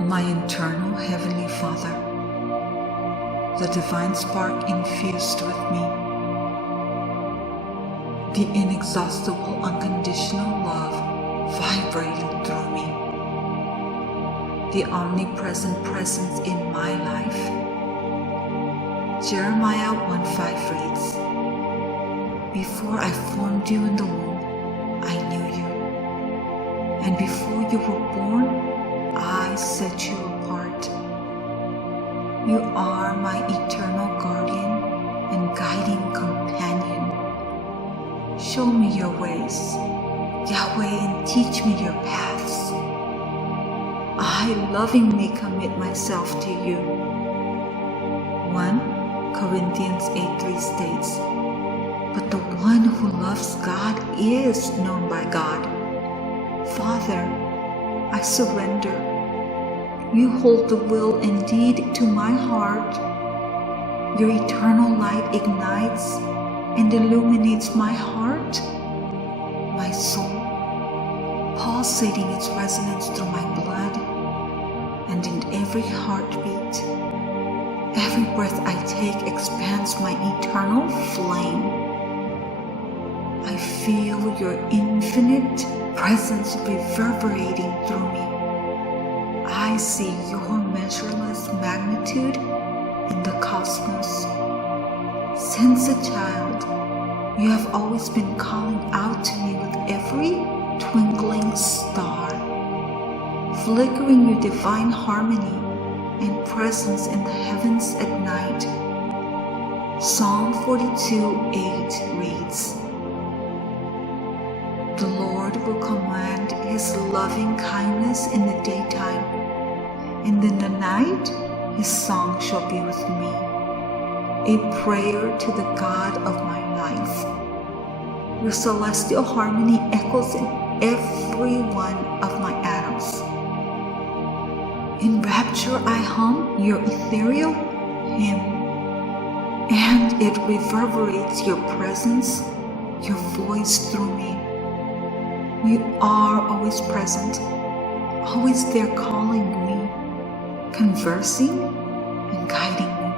My internal Heavenly Father, the divine spark infused with me, the inexhaustible unconditional love vibrating through me, the omnipresent presence in my life. Jeremiah 1:5 reads, "Before I formed you in the womb, I knew you, and before you were born, I set you apart. You are my eternal guardian and guiding companion. Show me your ways, Yahweh, and teach me your paths. I lovingly commit myself to you." 1 Corinthians 8:3 states, "But the one who loves God is known by God. Father, I surrender. You hold the will and deed to my heart. Your eternal light ignites and illuminates my heart, my soul, pulsating its resonance through my blood, and in every heartbeat, every breath I take expands my eternal flame. I feel your infinite presence reverberating through me. I see your measureless magnitude in the cosmos. Since a child, you have always been calling out to me with every twinkling star, flickering your divine harmony and presence in the heavens at night." Psalm 42:8 reads, "The Lord will command His loving kindness in the daytime, and in the night His song shall be with me, a prayer to the God of my life. Your celestial harmony echoes in every one of my atoms. In rapture I hum your ethereal hymn, and it reverberates your presence, your voice through me. You are always present, always there calling me, conversing and guiding me.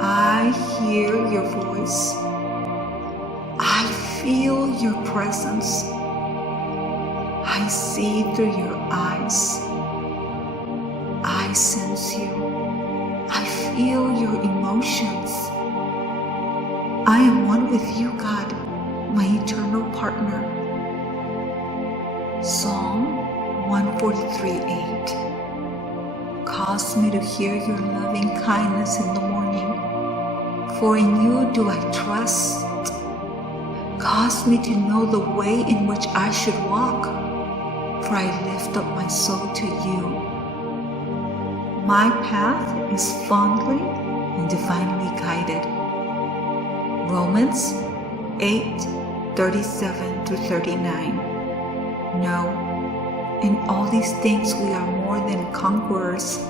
I hear your voice. I feel your presence. I see through your eyes. I sense you. I feel your emotions. I am one with you, God, my eternal partner." Psalm 143:8. "Cause me to hear your loving kindness in the morning, for in you do I trust. Cause me to know the way in which I should walk, for I lift up my soul to you. My path is fondly and divinely guided." Romans 8:37-39. "No, in all these things we are more than conquerors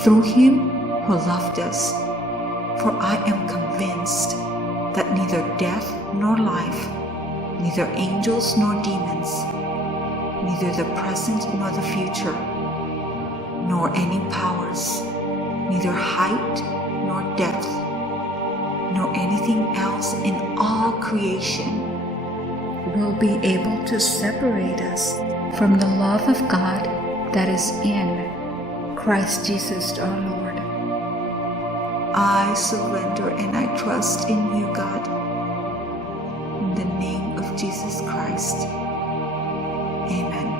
through Him who loved us. For I am convinced that neither death nor life, neither angels nor demons, neither the present nor the future, nor any powers, neither height nor depth, nor anything else in all creation will be able to separate us from the love of God that is in Christ Jesus our Lord." I surrender and I trust in you, God. In the name of Jesus Christ. Amen.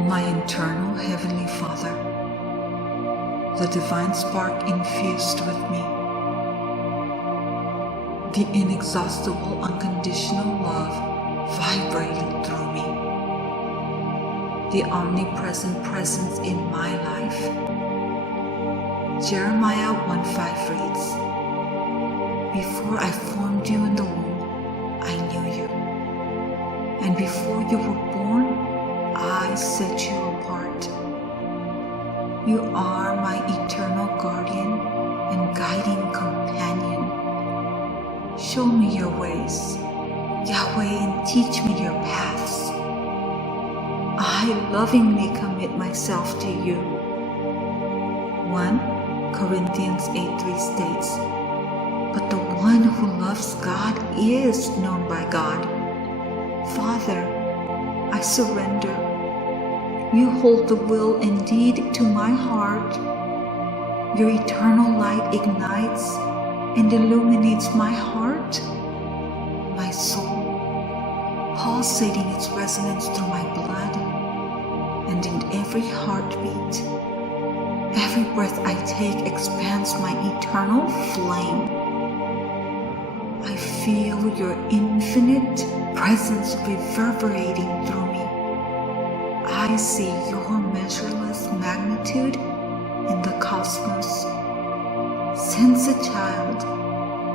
My eternal Heavenly Father, the divine spark infused with me, the inexhaustible unconditional love vibrating through me, the omnipresent presence in my life. Jeremiah 1:5 reads, "Before I formed you in the womb, I knew you, and before you were born, I set you apart. You are my eternal guardian and guiding companion. Show me your ways, Yahweh, and teach me your paths. I lovingly commit myself to you." 1 Corinthians 8:3 states, "But the one who loves God is known by God. Father, I surrender. You hold the will and deed to my heart. Your eternal light ignites and illuminates my heart, my soul, pulsating its resonance through my blood, and in every heartbeat. Every breath I take expands my eternal flame. I feel your infinite presence reverberating through me. I see your measureless magnitude in the cosmos. Since a child,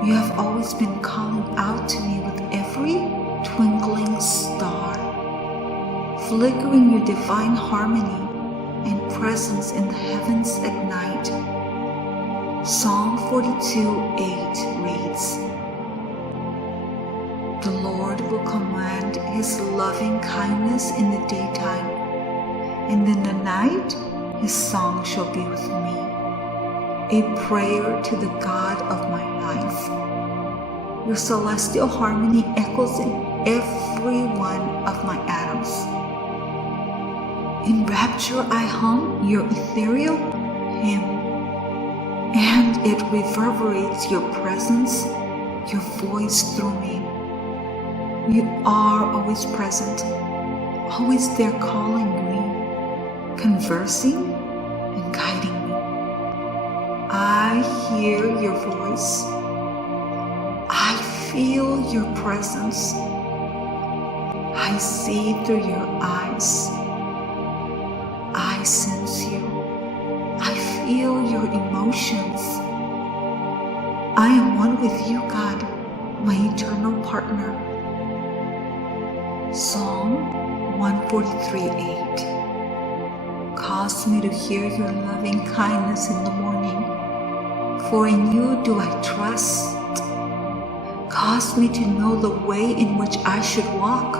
you have always been calling out to me with every twinkling star, flickering your divine harmony and presence in the heavens at night. Psalm 42:8 reads, "The Lord will command his loving kindness in the daytime, and in the night his song shall be with me, a prayer to the God of my life." Your celestial harmony echoes in every one of my atoms. In rapture I hum your ethereal hymn, and it reverberates your presence, your voice through me. You are always present, always there calling me, conversing and guiding me. I hear your voice. I feel your presence. I see through your eyes. I sense you. I feel your emotions. I am one with you, God, my eternal partner. Psalm 143:8. Cause me to hear your loving kindness in the morning, for in you do I trust. Cause me to know the way in which I should walk,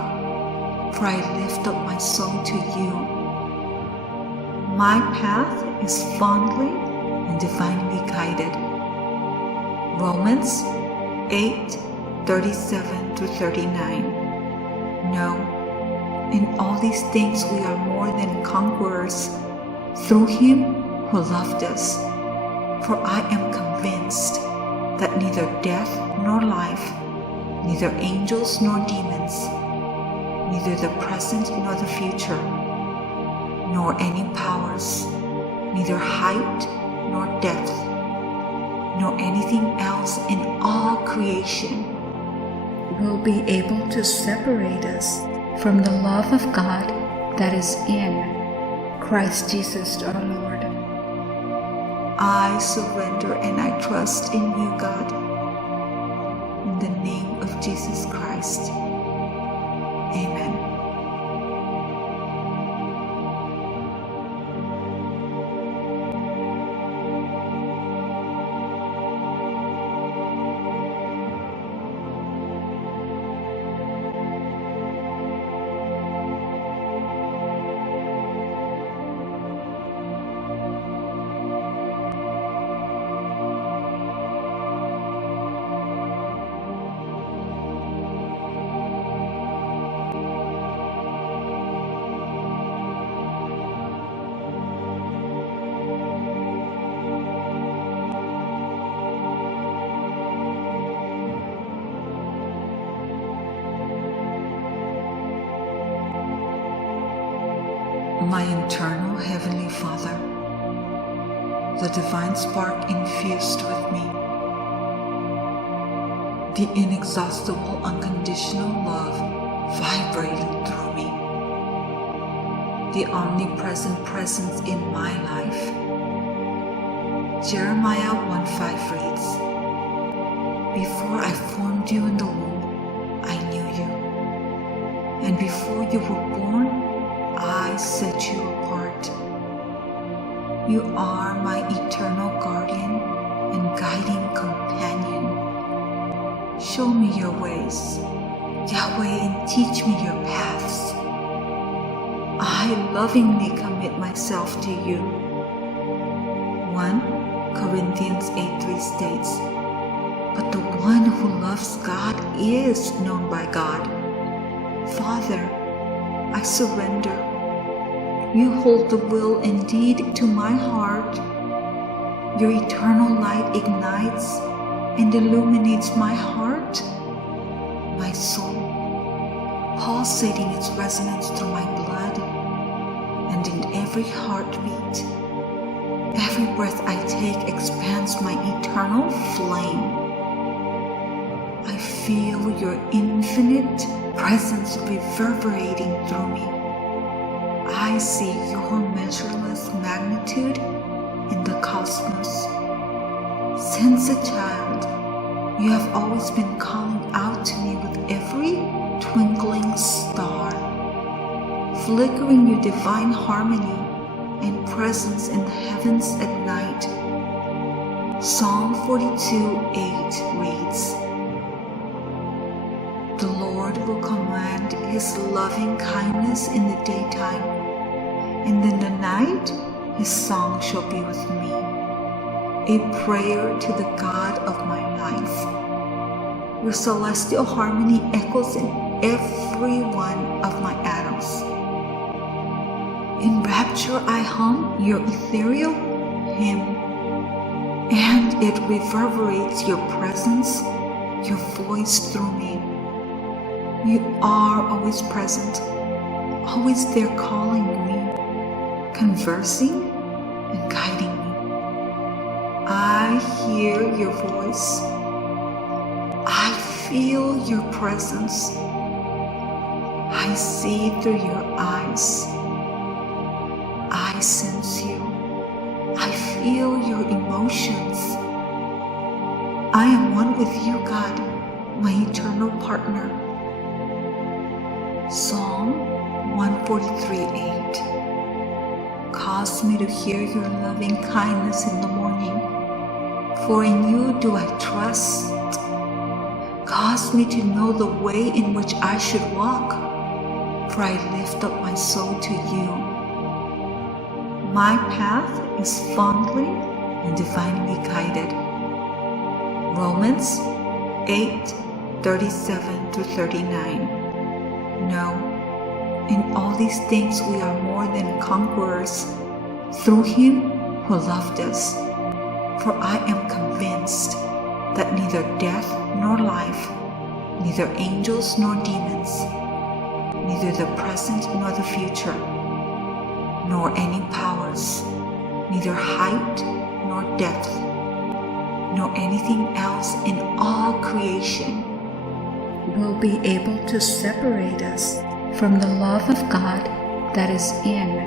for I lift up my soul to you. My path is fondly and divinely guided. Romans 8:37-39. No, in all these things we are more than conquerors through him who loved us. For I am convinced that neither death nor life, neither angels nor demons, neither the present nor the future, nor any powers, neither height nor depth, nor anything else in all creation will be able to separate us from the love of God that is in Christ Jesus our Lord. I surrender and I trust in you, God. In the name of Jesus Christ. Amen. My eternal Heavenly Father, the divine spark infused with me, the inexhaustible unconditional love vibrating through me, the omnipresent presence in my life. Jeremiah 1:5 reads, "Before I formed you in the womb, I knew you, and before you were born, I set you apart. You are my eternal guardian and guiding companion. Show me your ways, Yahweh, and teach me your paths. I lovingly commit myself to you." 1 Corinthians 8:3 states, "But the one who loves God is known by God. Father, I surrender. You hold the will and deed to my heart. Your eternal light ignites and illuminates my heart, my soul, pulsating its resonance through my blood, and in every heartbeat, every breath I take expands my eternal flame. I feel your infinite presence reverberating through me. I see your measureless magnitude in the cosmos. Since a child, you have always been calling out to me with every twinkling star, flickering your divine harmony and presence in the heavens at night." Psalm 42:8 reads, "The Lord will command His loving kindness in the daytime, and in the night His song shall be with me, a prayer to the God of my life. Your celestial harmony echoes in every one of my atoms. In rapture I hum your ethereal hymn, and it reverberates your presence, your voice through me. You are always present, always there calling me, conversing and guiding me. I hear your voice. I feel your presence. I see through your eyes. I sense you. I feel your emotions. I am one with you, God, my eternal partner." Psalm 143:8. "Cause me to hear your loving kindness in the morning, for in you do I trust. Cause me to know the way in which I should walk, for I lift up my soul to you. My path is fondly and divinely guided." Romans 8:37-39. No, in all these things we are more than conquerors through Him who loved us. For I am convinced that neither death nor life, neither angels nor demons, neither the present nor the future, nor any powers, neither height nor depth, nor anything else in all creation will be able to separate us from the love of God that is in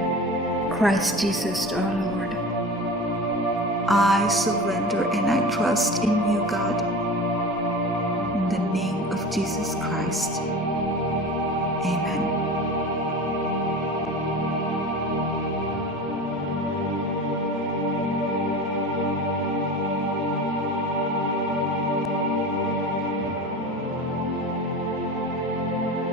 Christ Jesus our Lord. I surrender and I trust in you, God. In the name of Jesus Christ. Amen.